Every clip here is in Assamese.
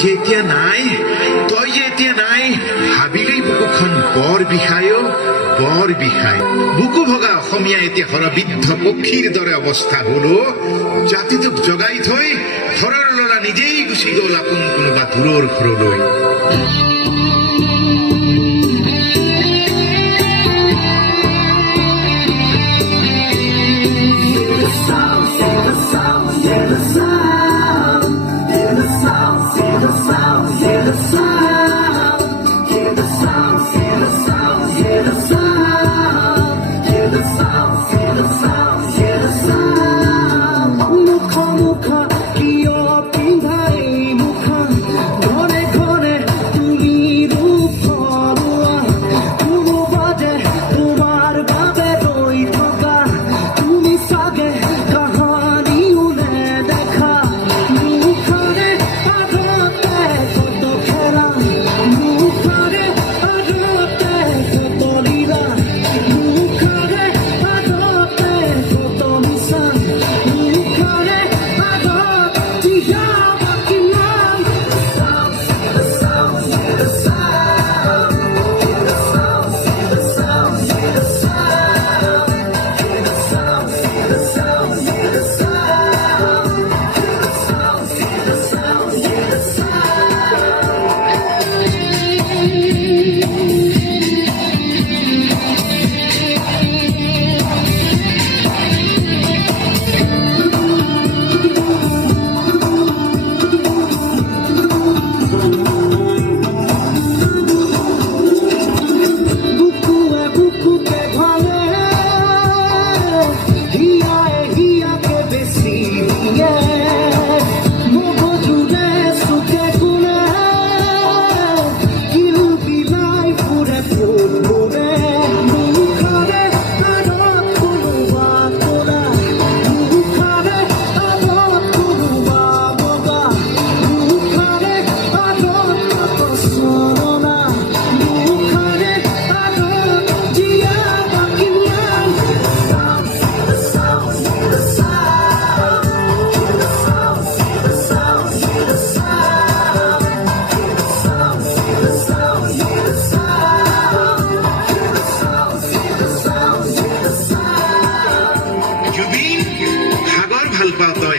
যে এতিয়া নাই ভাবিলেই বুকুখন বৰ বিষায় বুকু ভগা অসমীয়া এতিয়া হৰবিদ্ধ পক্ষীৰ দৰে অৱস্থা হল জাতিটোক জগাই থৈ ঘৰৰ ল'ৰা নিজেই গুচি গল আপোন কোনোবা দূৰৰ ঘৰলৈ।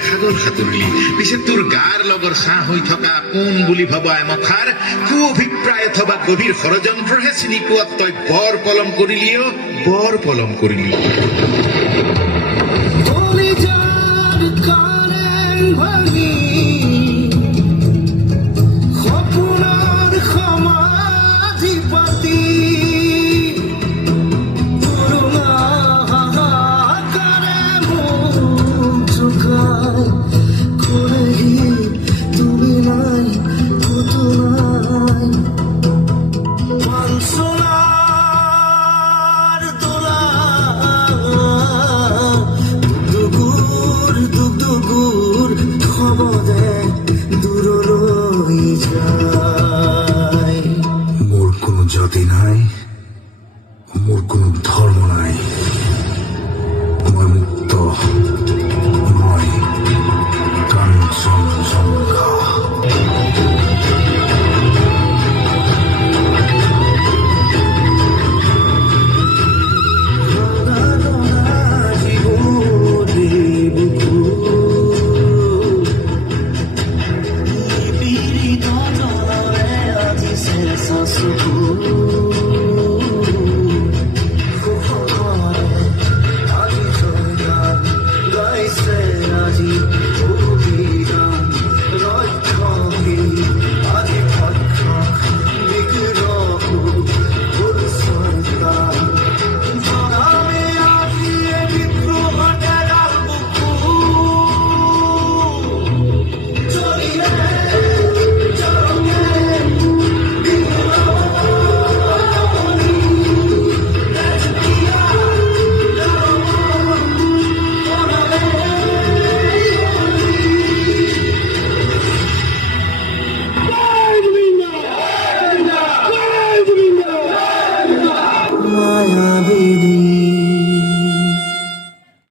সাগৰ সাঁতুৰিলি পিছে তোৰ গাৰ লগৰ ছাঁ হৈ থকা কোন বুলি ভাবা এমখাৰ কু অভিপ্ৰায় অথবা গভীৰ ষড়যন্ত্ৰহে চিনি পোৱাত তই বৰ পলম কৰিলি।